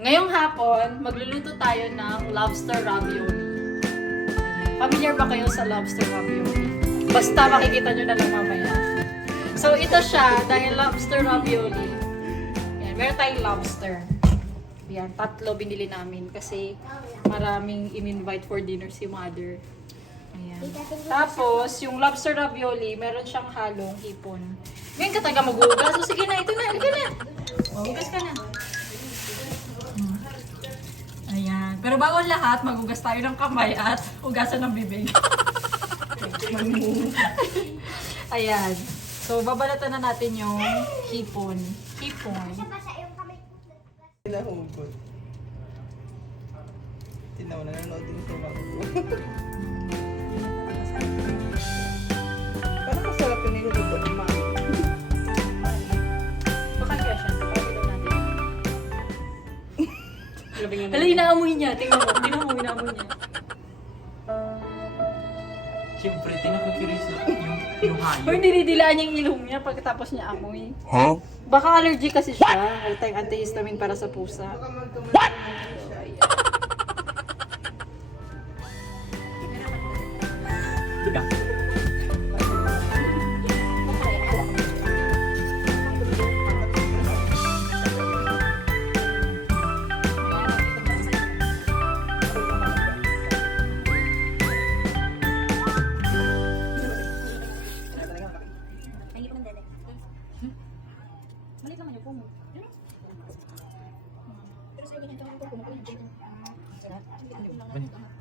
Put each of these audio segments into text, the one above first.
Ngayong hapon, magluluto tayo ng lobster ravioli. Familiar ba kayo sa lobster ravioli? Basta makikita nyo na lang mamaya. So ito siya, dahil lobster ravioli. Yan, meron tayong lobster. Yan, 3 binili namin kasi maraming in-invite for dinner si mother. Ayan. Tapos, yung lobster ravioli, meron siyang halong hipon. Ngayon ka taga mag-ugas. So sige na, ito na, halika na. Ugas ka na. Ayan. Pero bago lahat, magugas tayo ng kamay at hugasan ng bibig. Ayan. So, babalatan na natin yung hipon. Hipon. Nahugot. Tinaw na nanonood din sa mga ko. Parang masarap yung niluluto ng mami. Baka question. Pagkakita natin. Hala, inaamoy niya. Tingnan mo. Inaamoy niya. Siyempre, tinakakiriz yung hayop. Pero dinidilaan niya yung ilong niya pagkatapos niya amoy. Huh? Baka allergy kasi siya. May tayong antihistamine para sa pusa. Diba?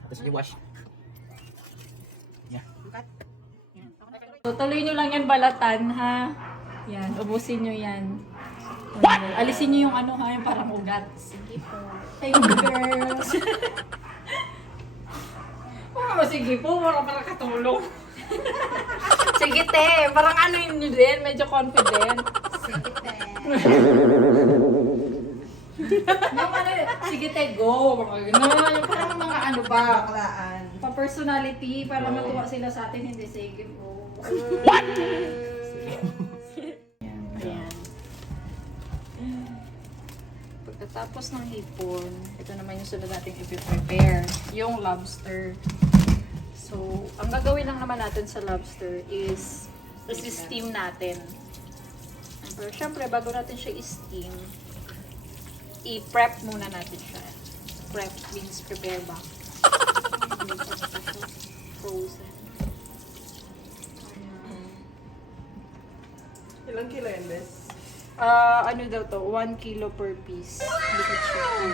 Tapos i-wash. Yeah. So, tuloy nyo lang yan balatan, ha? Yan, ubusin nyo yan. Alisin nyo yung ano, ha? Yung parang ugat. Sige po. Thank you, girls. Oh, sige po. Parang katulong. Sige, te. Parang ano yun nyo din. Medyo confident. Sige, te. Yung ano, sige, te, go. Yung parang mga ano ba? Baklaan. Pa-personality, para matuwa sila sa atin, hindi sige po. Ayan. Pagkatapos ng hipon, ito naman yung sunod natin i-prepare, yung lobster. So, ang gagawin lang naman natin sa lobster is i-steam natin. Pero syempre, bago natin siya i-steam, i-prep muna natin siya. Prep means prepare ba? Frozen. Ilang kilo yan, Bes? Ano daw to? 1 kilo per piece. Hindi ko sure.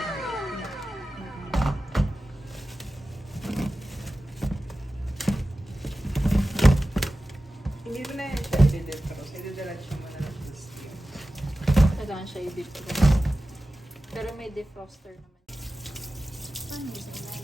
Hindi mo na yan siya i-dip tapos i-diretso mo na lang sa steam. Kailangan siya i-dip ko. Pero may defroster naman. Ano gusto mo na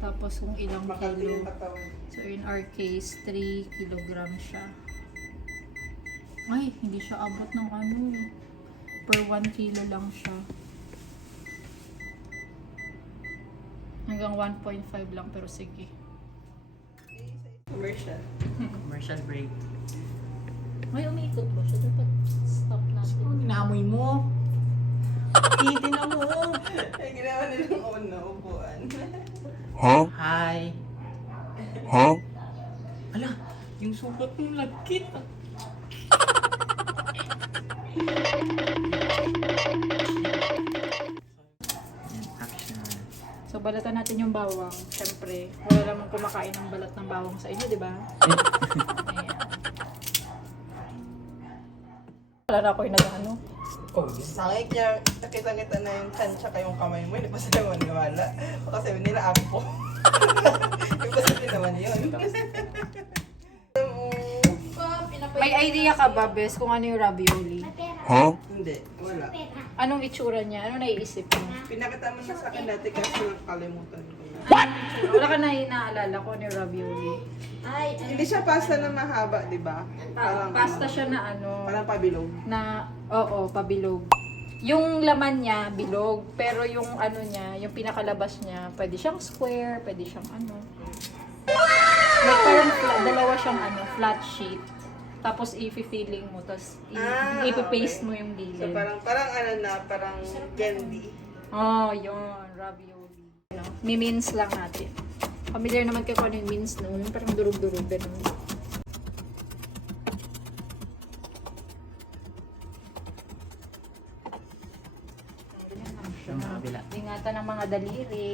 tapos kung ilang kilo. So in our case, 3 kilogram siya. Ay, hindi siya abot ng ano. Per 1 kilo lang siya. Hanggang 1.5 lang, pero sige. Commercial. Commercial break. May umiikot ba siya? Dapat stop natin. Ano inaamoy mo? Itin na mo. Ay, ginawa nilang on na upuan. Huh? Hi. Huh? Ala, yung sukat ng lagkit. So, balatan natin yung bawang. Siyempre, wala namang kumakain ng balat ng bawang sa inyo, di ba? Ayan. Wala na ako yung nag-ano. Oh, sangit niya. Nakita-kita na yung chan tsaka yung kamay mo. Hindi pa sila maniwala. Kasi nila apo. Hindi pa sila naman yun. May idea ka ba, Bes, kung ano yung ravioli? Hindi, wala. Anong itsura niya? Ano naiisip mo? Pinakita mo na sa akin dati kasi kalimutan ko na. Wala ka na inaalala ko ano yung ravioli. Hindi siya pasta na mahaba, di ba? Pasta siya na ano, Parang pabilog. na, oo, pabilog. Yung laman niya, bilog. Pero yung ano niya, yung pinakalabas niya, pwede siyang square, pwede siyang ano. Like parang dalawa siyang ano, flat sheet. Tapos i-feeling mo, tapos i-paste mo yung So gilid. parang ano na, parang candy. Oh, yun, ravioli. No? Mi-mince lang natin. Familiar naman kayo kung ano yung mince, no? Yung parang durug-durug, ganun. Ganyan lang siya. Yung kabila. Ingatan ng mga daliri.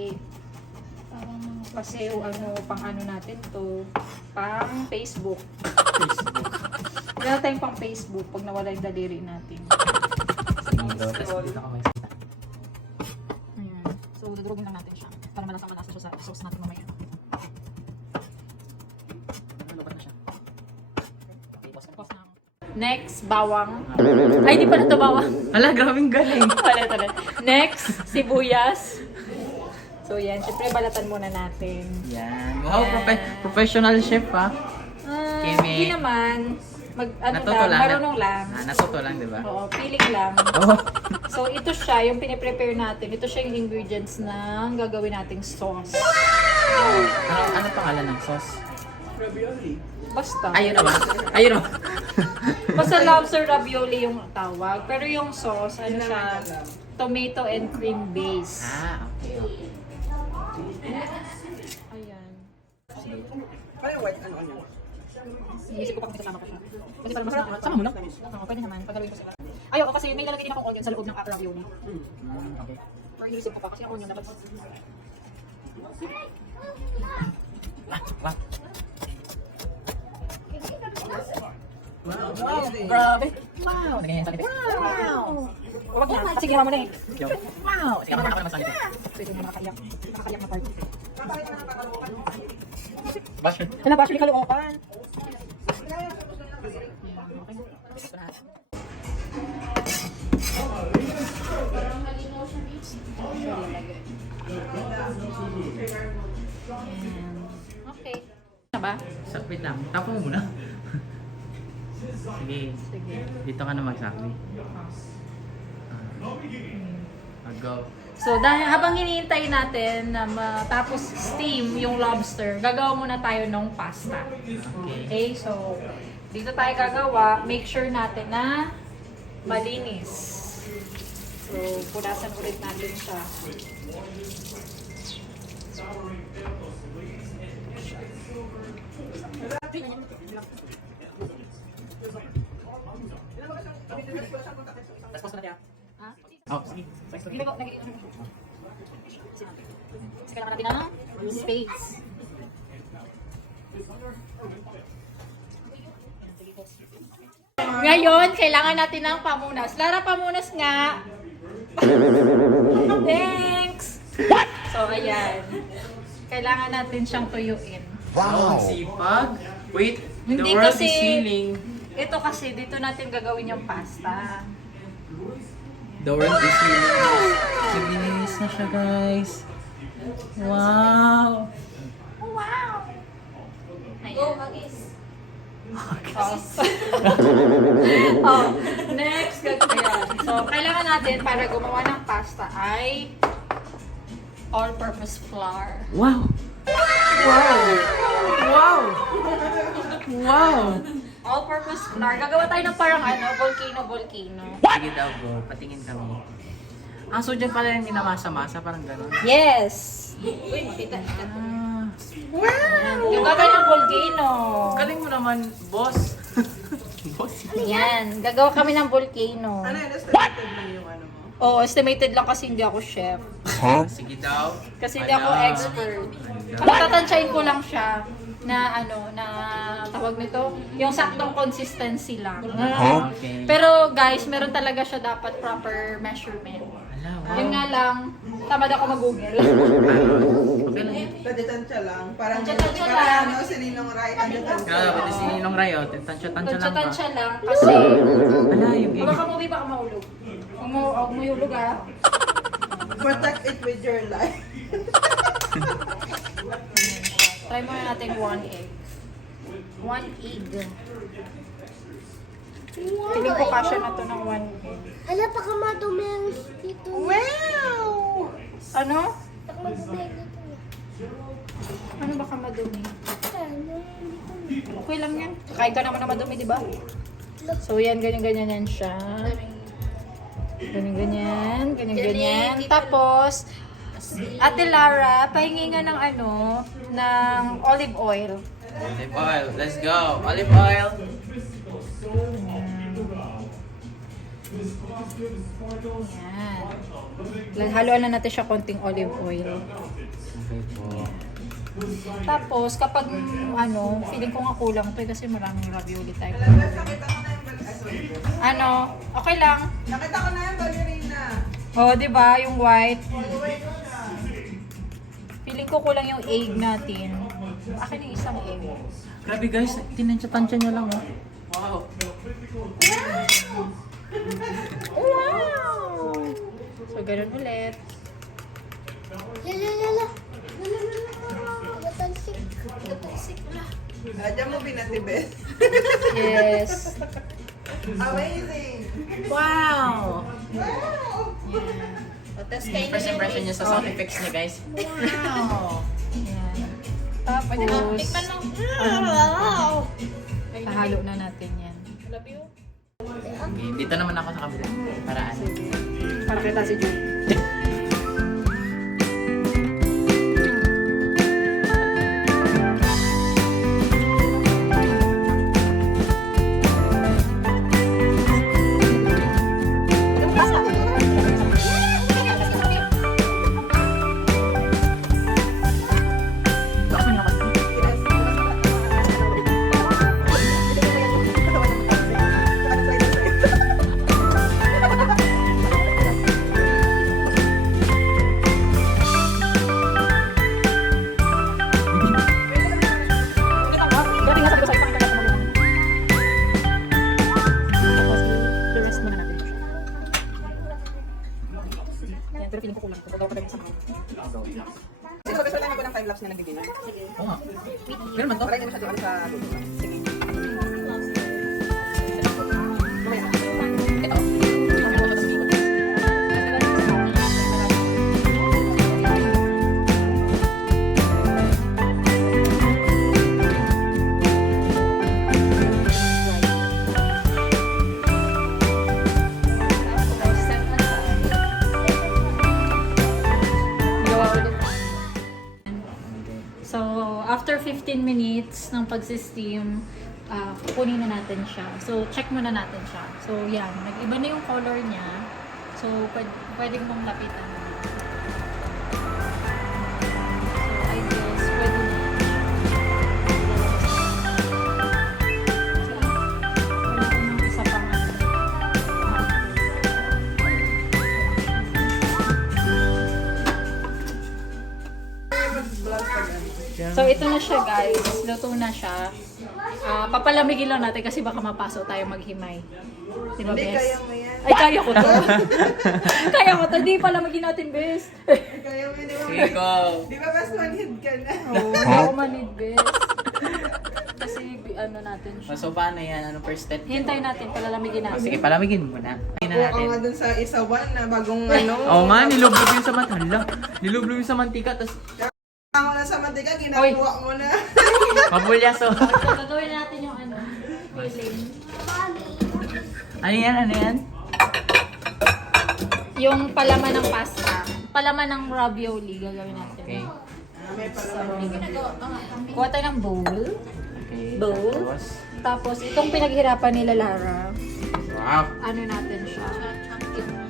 Kasi ano, pang ano natin to, pang Facebook. Wala tayong pang Facebook pag nawala yung daliri natin. Ayan. So, dudurugin lang natin siya para malasa-malasa siya sa sauce natin mamaya. Next, bawang. Ay, di pala ito bawang. Ala, grabing galing. Pala. Next, sibuyas. So, yan. Siyempre, balatan muna natin. Yan. Wow, Yan. professional chef ha. Kimi. Hindi naman. Natuto lang. Marunong lang. Natuto lang, di ba? Oo, feeling lang. Oh. So, ito siya, yung piniprepare natin. Ito siya yung ingredients ng gagawin nating sauce. Ano pangalan ng sauce? Ravioli. Basta. Ayun na ba? Ayun na ba? Basta lobster ravioli yung tawag. Pero yung sauce, ano siya, tomato and cream base. Okay. Ayan. Parang white, ano? Iisip ko pa kung kasama ko siya. Kasi parang masarap. Sama mo lang. Oo, pwede naman. Paghaluin ko sila. Ay, oo, kasi may lalagay din akong onion sa loob ng ravioli. Okay. Pero iisip ko pa kasi ang onion dapat. Wow. Wow, grabe. Wow! Nagganyan sa akin. Wow! Huwag na. Sige, mo na eh. Wow! Sige, ako naman sa akin. Pwede na makakaiyak. Nakakaiyak na part. Bash. Ano ba? Actually, kaluokan. Okay. Na ba? Wait lang. Tapo mo muna. Sige. Sige. Dito ka na magsabi. Go. So, dahil habang hinihintay natin na matapos steam yung lobster, gagawa muna tayo ng pasta. Okay, so dito tayo gagawa. Make sure natin na malinis. So, punasan ulit natin siya. Ha? Oh, sige. Sige, kailangan natin ng space. Ngayon, kailangan natin ng pamunas. Lara, pamunas nga! Thanks! So, ayan. Kailangan natin siyang tuyuin. Wow! Sipag. Wait, Hindi the world kasi- is healing. Ito kasi, dito natin gagawin yung pasta. The world is healing. So, bininis na siya, guys. Wow! Wow! Ayan. Oh, next, ayan. So, kailangan natin para gumawa ng pasta ay all-purpose flour. Wow! Wow! Wow! Wow! All-purpose flour. Gagawa tayo ng parang ano, volcano. Sige daw, bro. Patingin kami. So dyan pala yung minamasa-masa, parang gano'n. Yes! Uy, makita. Wow! Yung gagawin ng volcano. Galing mo naman, boss. Boss. Ayan, gagawa kami ng volcano. Ano yun? Estimated lang yung ano mo? Oo, estimated lang kasi hindi ako chef. Sige daw. Kasi hindi ako expert. Patatansyahin ko lang siya na na tawag nito, yung saktong consistency lang. Okay. Pero guys, meron talaga siya dapat proper measurement. Ala, wow. Yun nga lang, tamad ako mag-google. Pwede tansya lang. Parang Tansya parang lang. ano, si Ninong Rai, ano tansya. Grabe, pati si Ninong Rayo, tansya-tansya lang ba? Tansya lang kasi Ala, yung egg. baka movie baka mahulog. Huwag mo hulog ah. Protect it with your life. Try muna natin 1 egg. 1 egg. Piling ko kasya na to ng 1 egg. Hala, baka madumi ang dito. Wow! Ano? Baka madumi ang dito. Ano baka madumi? Ano, dito. Okay lang yan. Kakain ka naman na madumi, di ba? So yan, ganyan-ganyan yan siya. Ganyan-ganyan, ganyan-ganyan. Tapos, Ate Lara, pahingi nga ng ng olive oil. Olive oil, let's go. Olive oil. Yan. Haluan na natin siya konting olive oil. Okay po. Tapos, kapag feeling ko nga kulang to kasi maraming ravioli tayo. Nakita ko na yung sorry. Okay lang. Nakita ko na yung ballerina. Oh, di ba? Yung white. Wait ko siya. Feeling ko kulang yung egg natin. Akin yung isang egg. Grabe guys, tinansya-tansya niya lang oh. Wow. Wow! So, ganun ulit. Lala. Gatansik. Gatansik na. Diyan mo binatibes. Yes. Amazing! Wow! Wow! First impression niya sa sound effects niya guys. Wow! Yan. Tapos, Wow! pahalo na natin yan. Okay, dito naman ako sa kabila. Para ano. Para kita si Jude. Pero feeling ko kulang. Gagawa ko talaga sa mga. Sige, gusto tayo ng time lapse na nagbibigay. Oo nga. Meron man to? Parang hindi mo siya doon sa Sige. Ito. So, after 15 minutes ng pag-steam, kukunin na natin siya. So, check muna natin siya. So, yan. Nag-iba na yung color niya. So, pwedeng mong lapitan. So, I guess, pwede na. So, wala ko ng isa pang So, ito na siya guys. Luto na siya. Papalamigin lang natin kasi baka mapasok tayo maghimay. Di ba, Hindi, Bes? kaya mo yan. Ay, kaya ko to. Kaya ko to. Hindi, palamigin natin, Bes. Kaya mo yun, di ba? Sige ko. Di ba mas manhid ka na? Oo, hindi ako manid, Bes. Kasi, natin siya. So paano yan? Ano first step? Hintayin natin, palalamigin natin. Sige, palamigin mo muna. Tingnan Buka natin. nga dun sa isawan na bagong Oo nga, nilublob yung sa mantika. Hala, nilublob yung sa mantika, tapos Tama na sa mantika, ginagawa mo na. mabulyaso. So, gagawin natin yung filling. Ano yan? Ano yan? Yung palaman ng pasta. Palaman ng ravioli, gagawin natin. Okay. May pala. Kuha tayo ng bowl. Okay. Bowl. Tapos, itong pinaghirapan nila Lara, Wow. ano natin siya?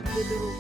Dudurog.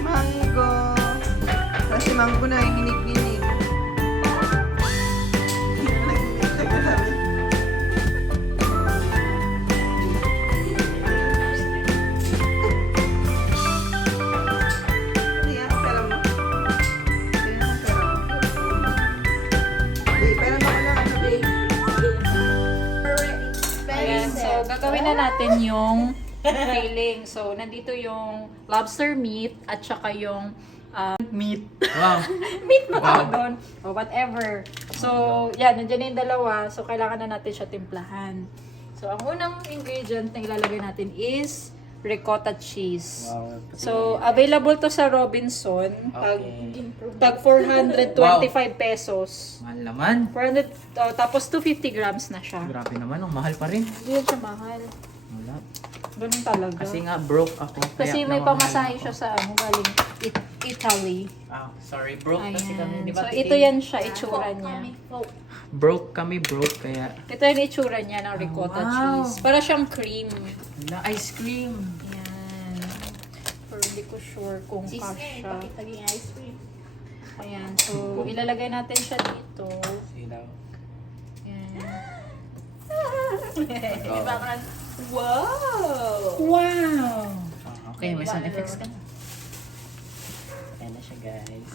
Mango. Kasi mango na yung ginig-ginig. Ayan, pera mo. Ayan, pera mo. Babe, pera mo na. Babe. Ayan, so gagawin na natin yung filling. So, nandito yung lobster meat at saka yung meat. Wow. Meat ba Wow. tawag doon? O whatever. So, yan, nandiyan na yung dalawa. So, kailangan na natin siya timplahan. So, ang unang ingredient na ilalagay natin is ricotta cheese. Wow. So, available to sa Robinson. Tag 425 pesos. Mahal naman. 400, tapos 250 grams na siya. Grabe naman, ang mahal pa rin. Hindi yan siya mahal. Wala. Ganun talaga. Kasi nga broke ako. Kasi kaya may namamahal pamasahe ako. siya sa galing Italy. Ah, sorry, broke kasi kami, Ayan. di ba? So, ito yan siya, itsura niya. Broke kami, broke, kaya... Ito yung itsura niya ng ricotta wow. cheese. Para siyang cream. Wala, ice cream. Ayan. Pero hindi ko sure kung kasha. Ayan. So, ilalagay natin siya dito. Sige daw. Ayan. Wow! Wow! Okay, may sound effects ka na. Ayan na siya, guys.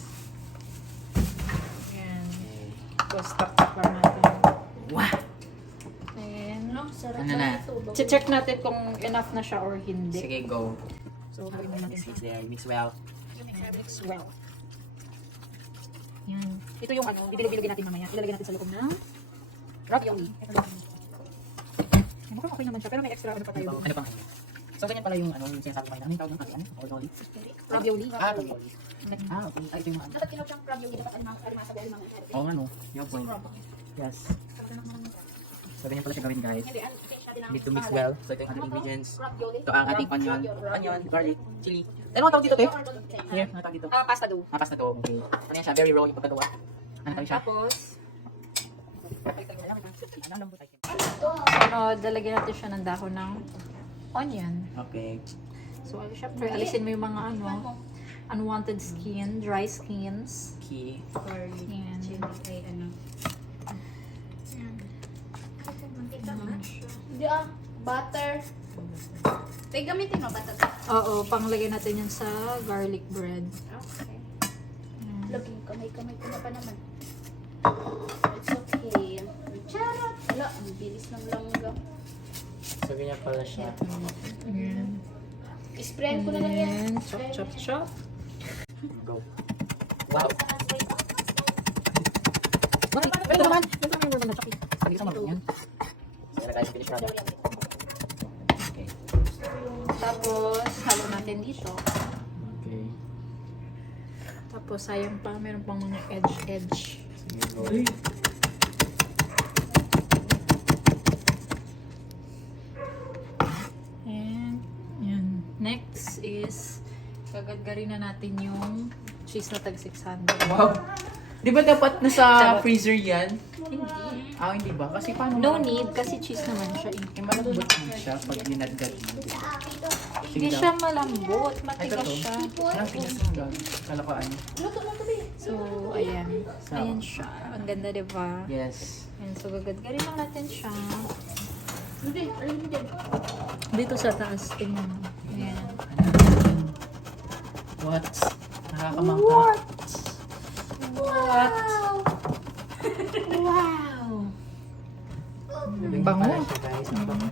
Ayan. Okay. So, stop lang natin. Wow! Ayan. Ano na? Check natin kung enough na siya or hindi. Sige, go. So, gawin natin siya. Mix there, mix well. Mix well. Yan. Ito yung ano, bibilog-bilogin natin mamaya. Ilalagay natin sa loob ng ravioli. Mukhang okay naman siya, pero may extra ano pa tayo doon. Ano pang So, ganyan pala yung ano, yung sinasabi ko namin. Tawag ng ano? Ravioli? Ravioli. Ah, ravioli. Ah, okay. Ah, ito yung ano. Dapat kinop siyang ravioli, dapat alimasa ko mga Oo, ano? Yung point. Yes. So, ganyan pala siya gawin, guys. Need to mix well. So, ito yung ating ingredients. Ito ang ating onion, garlic, chili. Ano ang tawag dito, te? Here, ano tawag dito? Pasta dough. Pasta to. Okay. Ano yan siya? Very raw yung pagkagawa. Ano tawag siya? Tapos, Ano ang lambot item? ano, dalagyan natin siya ng dahon ng onion. Okay. So, syempre, alisin mo yung mga ano, unwanted skin, dry skins. Key. Yan. Hindi butter. Tay, gamitin mo butter. Oo, panglagay natin yan sa garlic bread. Okay. Yan. Laging kamay-kamay ko na pa naman. It's okay. Charot! Wala, ang bilis ng langga. So, ganyan pala siya. Yan. Isprayan ko na lang yan. Yan. Chop, chop, chop. Go. Wow. Pwede naman. Pwede naman yung chop. Hindi ka marunong yan. So, ilagay sa finish rada. Okay. Tapos, halo natin dito. Okay. Tapos, sayang pa. Meron pang mga edge-edge. Sige, go. And, yan. Next is, gagadgarin na natin yung cheese na tag 600. Wow. Di ba dapat nasa Charot. freezer yan? Hindi. Ah, hindi ba? Kasi paano? No need, kasi cheese naman siya. Eh, malambot na siya pag dinadgat mo. Hindi siya malambot. Matigas siya. Ang tigas ng gag. Kala ko ano. So, ayan. Ayan siya. Ang ganda, diba? Yes. Ayan, so gagadgarin lang natin siya. Hindi, alin din. Dito sa taas, tingnan mo. What? Nakakamangka. What? Wow! Ang bango. Guys. Ang bango.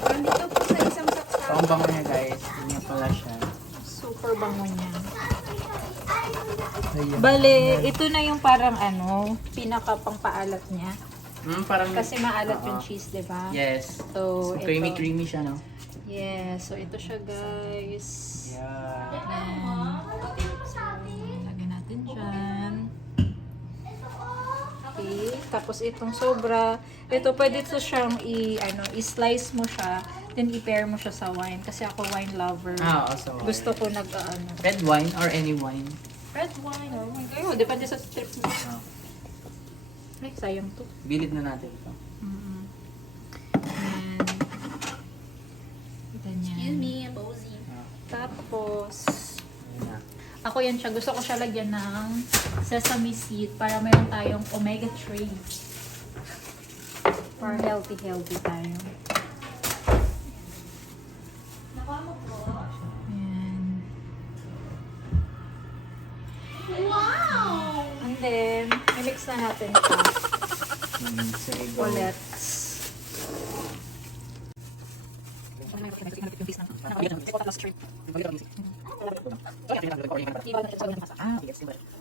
Nandito po sa isang So, saksak. ang bango niya guys. Yun nga pala siya. Super bango niya. Ayun. Bale, ito na yung parang pinaka pangpaalat niya. Parang, Kasi maalat Oo. yung cheese, di ba? Yes. So, So, ito. creamy siya, no? Yes. So, ito siya, guys. Yeah. Ayan. Lagyan natin dyan. Okay. Tapos, itong sobra. Ito, pwede to siyang i-slice mo siya. Then, i-pair mo siya sa wine. Kasi ako wine lover. Also. Gusto ko Red wine or any wine? red wine or wine. Kayo, depende sa trip mo. Oh. Ay, sayang to. Bilid na natin ito. Mm-hmm. And, ganyan. Excuse me, Bozy. Tapos, Ayun na. ako yan siya. Gusto ko siya lagyan ng sesame seed para mayroon tayong omega-3. Para healthy tayo. Ayan. Wow! And then, i-mix na natin siya Sige, go. ulit.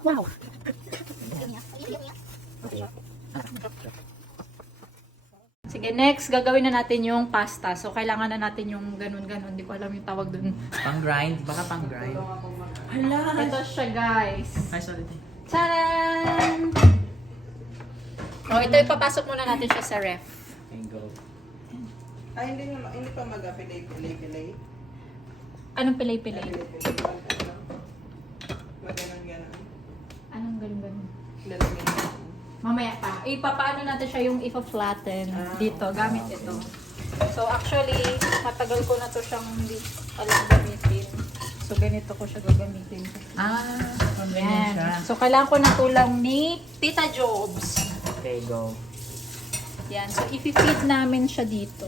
Wow! Sige, next, gagawin na natin yung pasta. So, kailangan na natin yung ganun-ganun. Hindi ko alam yung tawag dun. Pang grind? Baka pang grind. Hala! Ito siya, guys. Ay, sorry. Taran! Oh, ito ipapasok muna natin siya sa ref. Okay, go. Ay, hindi pa mag-pilay-pilay. Anong pilay-pilay? Maganon-ganon. Anong ganun-ganun? Lalagyan natin. Mamaya pa. Ipapaano natin siya yung ipa-flatten dito, gamit ito. So, actually, matagal ko na to siyang hindi alam gamitin. So, ganito ko siya gagamitin. Ganyan siya. So, kailangan ko na tulang ni Tita Jobs. Okay, go. Yan. So, i-feed namin siya dito.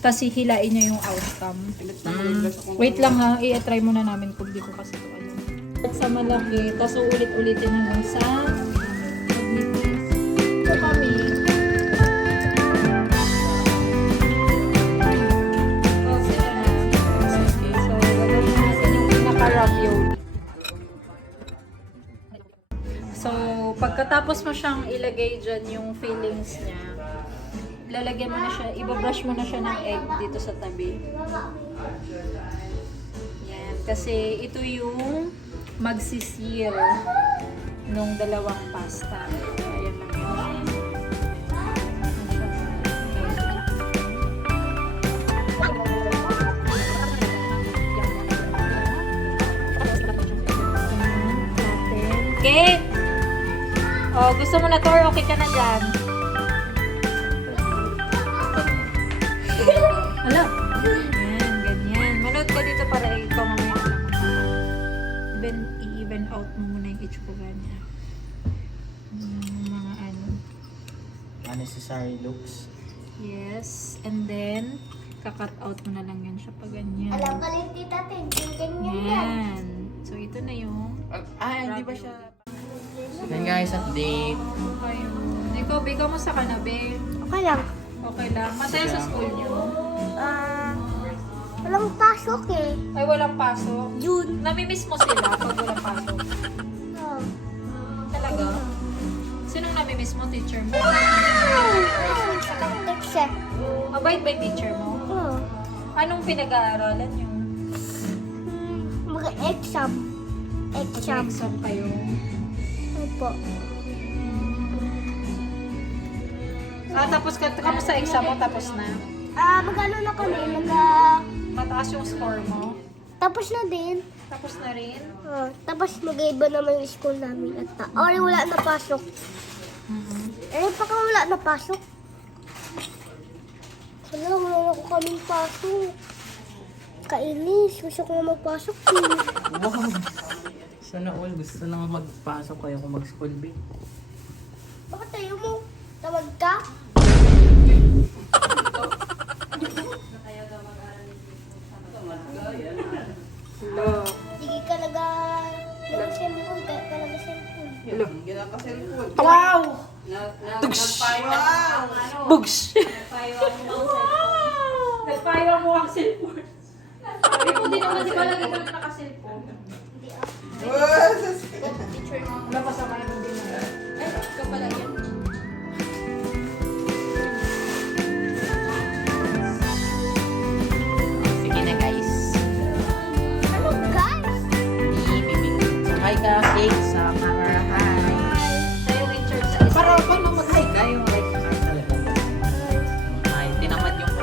Tapos, hihilain niya yung outcome. Wait lang ha. I-try muna namin kung di ko kasi ito alam. Sa malaki. Tapos, ulit-ulitin hanggang sa magnipis. Ito kami. So, sila na. Okay. So, gagawin na natin yung pinaka-ravioli. So, pagkatapos mo siyang ilagay dyan yung fillings niya, lalagyan mo na siya, ibabrush mo na siya ng egg dito sa tabi. Yan. Kasi ito yung magsiseal nung dalawang pasta. So, ayan lang yun. Okay. Oh, gusto mo na to or okay ka na dyan? Hala. Yan, ganyan. Manood ka dito para ikaw mamaya alam mo. I-even out mo muna yung itsura niya. Mga ano. Unnecessary looks. Yes. And then, kakat out mo na lang yan siya pag ganyan. Alam ka rin, tita, ganyan yan. Yan. So, ito na yung Hindi ba siya? Then guys, update. ayun. Ikaw mo sa kanabe. Okay lang. Okay lang. Masaya sa school niyo. Walang pasok eh. Ay, walang pasok. June. Namimiss mo sila pag walang pasok. Oh. Talaga? Sinong namimiss mo? Teacher mo? Teacher. Mabait ba yung teacher mo? Oh. Anong pinag-aaralan niyo? Mag-exam. Exam. Exam kayo. Opo. Tapos kamusta exam mo? Tapos na? Mag-ano na kami, Mataas yung score mo? tapos na din. Tapos na rin? Tapos mag-iba naman yung school namin at wala na pasok. Baka wala na pasok. Wala na ako kaming pasok. Kainis, gusto ko na magpasok. Wow! Sana all gusto nang magpasok kayo kung mag-school be. Bakit tayo mo? Tawag ka? Hello. Sige ka talaga cellphone, talaga cellphone. Hello. Hindi na ka cellphone. Wow! Wow! Bugs! Nagpayaw mo ang cellphone. Sabi ko din naman, di ba lagi ka naka-cellphone? Wow! Picture mo. Wala pa sa kanya ng dinner. Ay, ikaw pala yan. Sige na guys. Ano guys? Hi ka, cake sa camera. Hi. Tayo Richard sa isa. Para pag mag-hi ka, yung like talaga. Hi, tinamad yung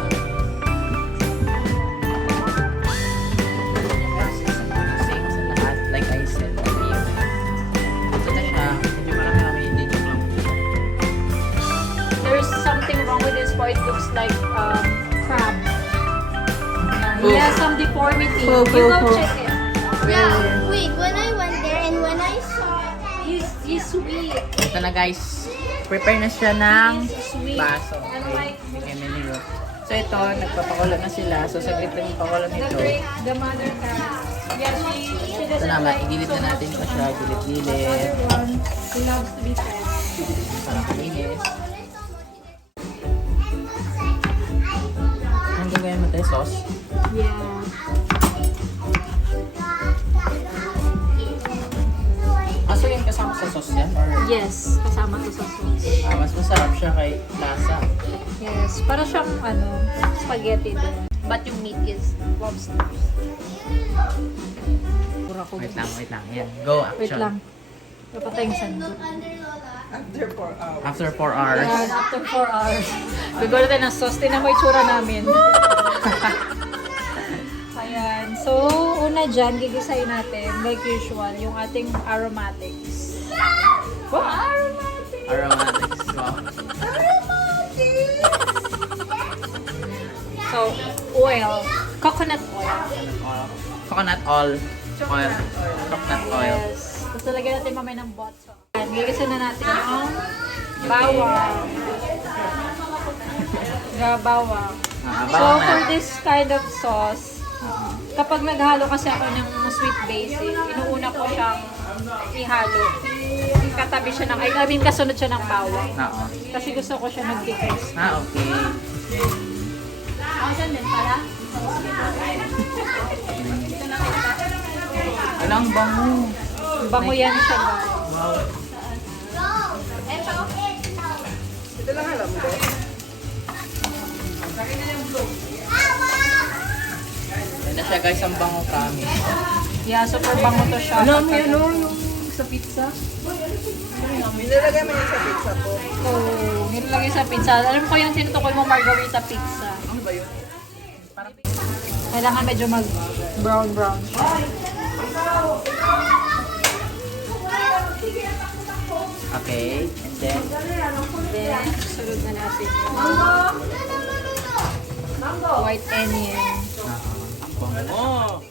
same sa lahat. Like I said earlier. Ito na siya. Medyo marami hindi joke lang. There's something wrong with this boy. It looks like crab. Boo. He has some deformity. Boo, You boo, go boo. check it. Yeah, wait, when I went there and when I saw He's sweet. Ito na guys. Prepare na siya ng He's sweet. baso. Unlike Bigyan na niyo. So ito, nagpapakulo na sila. So saglit lang yung pakulo the nito. great, the mother cat. Yeah, she Ito doesn't na, like igilid na natin pa siya. The Gilid-gilid. other one, he loves to be fed. Parang kalinis. Ang gagawin mo tayo, sauce? Yeah. So yung kasama sa sauce yan? Or Yes, kasama to sa sauce. mas masarap siya kay lasa? Yes, para siyang spaghetti din. But yung meat is lobster. Pura ko. Wait lang. Yan. Go, action. Wait lang. Napatay yung sando. After 4 hours. After 4 hours. Yan, after 4 hours. Gagawa tayo ng sauce. Tingnan mo yung tsura namin. Ayan. So, una dyan, gigisayin natin, like usual, yung ating aromatics. Wow, aromatics! Aromatics. Wow. So, oil. Coconut oil. Coconut oil. Coconut oil. Yes. Tapos lagyan natin mamay ng botso. Ayan, gigisayin na natin yung bawang. Bawang. So, for this kind of sauce, kapag naghalo kasi ako ng sweet basil, inuuna ko siyang ihalo. Katabi siya ng, I mean, kasunod siya ng bawang. Oo. Kasi gusto ko siya mag-decrease. Okay. Ako dyan din pala. Walang bango. Bango yan siya, guys. Wow. Ito lang alam ko. Yan na siya guys, ang bango kami. Yeah, super bango to siya. Alam mo yun, yung sa pizza? Nilalagay mo yun sa pizza ko. So, nilalagay sa pizza. Alam ko yung tinutukoy mo margarita pizza. Ano ba yun? Kailangan medyo mag-brown siya. Okay, and then Then, sunod na natin yung white onion. ang bango.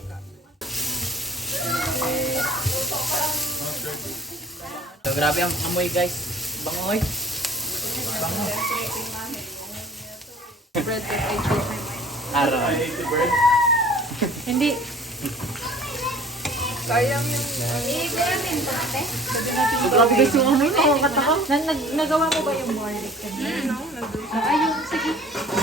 So, grabe ang amoy guys. Bango eh. Bango. Bread that I changed my mind. Araw. Hindi. Sayang yung... Grabe guys yung amoy. Nakakataka. Nagawa mo ba yung garlic kanina? Ayun, sige.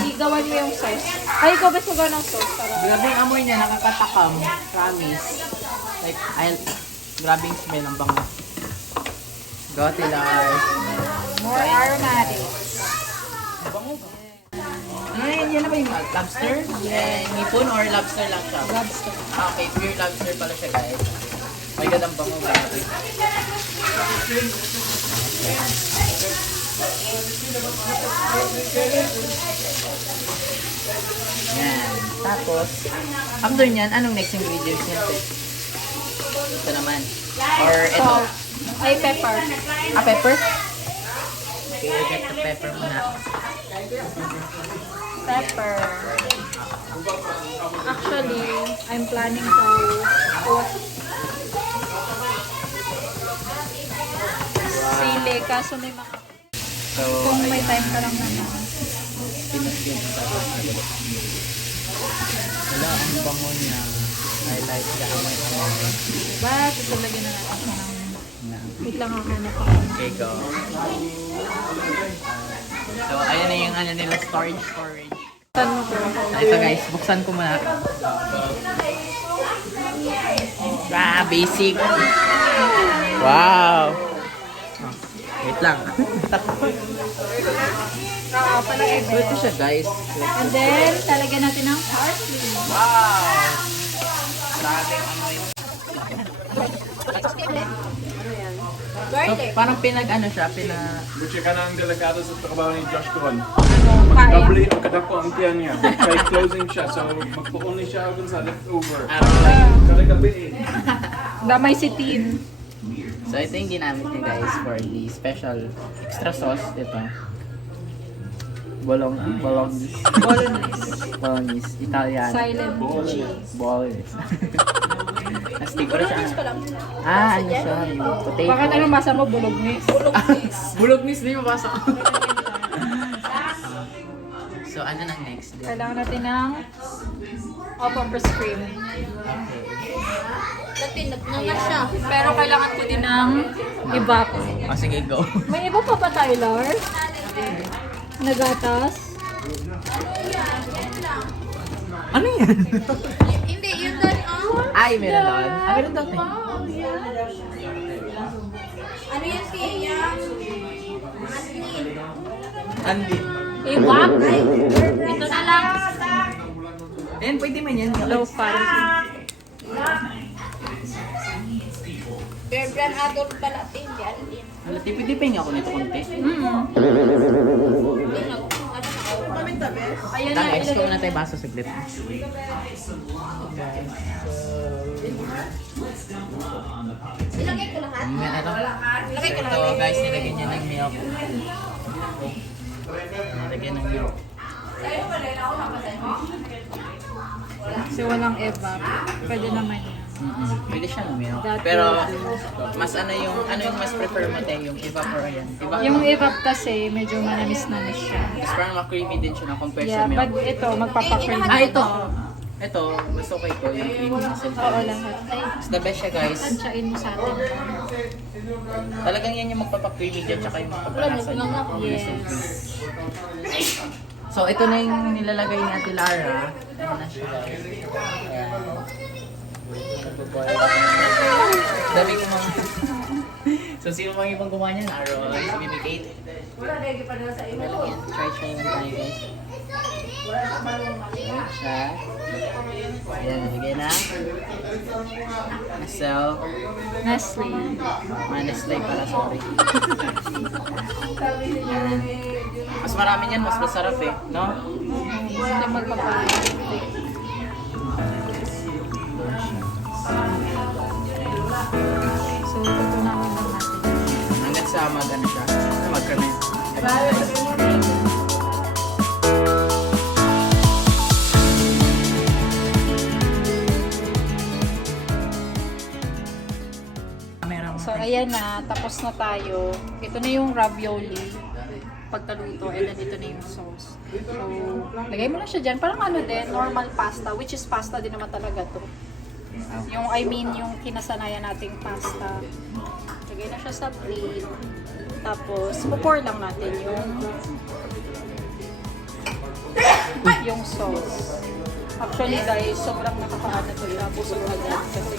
Igawan mo yung sauce. Ay, ikaw best magawa ng sauce para... Grabe yung amoy niya, nakakatakam. Promise. Like, grabe yung smell ng bango. Go, Tilar. More aromatic. Ano yan na ba yung lobster? Ngipon or lobster lang siya? Lobster. Ah, okay, pure lobster pala siya guys. My God, ang bango grabe. Yan. Tapos, after nyan, anong next ingredients niyan? Ito naman. Or ito. Salt. Ay, pepper. Ah, pepper? Okay, we'll get the pepper muna. Pepper. Actually, I'm planning to put sili, kaso may mga... So, Kung may time ka lang naman. pinos yun. Tapos, Wala, ang bango niya. I like the amoy-amoy. Diba? Ito lagyan na natin siya ng... Na. Wait lang ako hanap ako. Okay, go. So, ayan na yung ano nila, storage. Saan mo to? Ito guys, buksan ko muna. Basic. Wow. Oh, wait lang. Palang ebe. Ito siya guys. And then, talagyan natin ng parsley. Wow. Daming amoy. So, parang pinag-ano siya, Buti ka na ang delegado sa trabaho ni Josh Coron. Kain. Magdabli ang kadako ang tiyan niya. Kaya closing siya, so magpo-only siya dun sa leftover. Kada gabi eh. Damay si Tin. So, ito yung ginamit niya guys for the special extra sauce. Ito. Bolognese. Bolognese. Italiano. Silent G. Bolognese. Astig ko na siya. Ano siya? Yung potato. Bakit ano masa mo? Bulognis? Bolognese din mabasa ko. So, ano nang next? Kailangan natin ng all-purpose cream. siya. Pero kailangan ko din ng evap. Sige, go. May iba pa ba tayo, Lars? Nagatas? Ano yan? Hindi, yun doon, Ay, meron doon. Meron doon eh. Ano yan, Tia? Andin. Evap? Ito na lang. Ayan, pwede man yan. Low fat. Bear brand adult pala, hindi. Alin. Wala, pwede pa ako nito konti. Ayan na, Tang, ice ko ilagay. muna tayo baso saglit. Ilagay ko lahat. Ilagay ko lahat. Ito guys, nilagyan niya ng milk. Nilagyan ng milk. Kasi walang evap. Pwede naman yan. Pwede siya ng milk. Dati- Pero mas ano yung mas prefer mo tayo, yung evap or yan? Evap? Yung evap kasi, medyo manamis-namis siya. Mas parang ma-creamy din siya na compare Yeah, sa but milk. ito, magpapakream. Ito. Ito, mas okay ko yung creamy kasi. Oo, lahat. It's the best siya guys. Tansyain mo sa atin. Talagang yan yung magpapa-creamy dyan tsaka yung magpapalasa niya. Yes. So, ito na yung nilalagay ni Ate Lara. Ano na siya guys. Ayan. Dami ko mga... So, sino mga ibang gumawa niyan? Aaron, si Bibi Kate. Lalagyan. Try lang tayo guys. Ayan siya. Ayan, nalagay na. Nasel. Nestle. Nestle para sorry. Ayan. Mas marami niyan, mas masarap eh. No? Gusto magpapakream. So, tutunawan lang natin. Hanggat sa mag-ano siya. Mag-creme. So, ayan na. Tapos na tayo. Ito na yung ravioli. Pagkaluto. And then, ito na yung sauce. So, lagay mo na siya dyan. Parang ano din, normal pasta. Which is pasta din naman talaga to. Yung, yung kinasanayan nating pasta. Lagay na siya sa plate. Tapos, pour lang natin yung sauce. Actually guys, sobrang nakakaano to siya. Busog agad kasi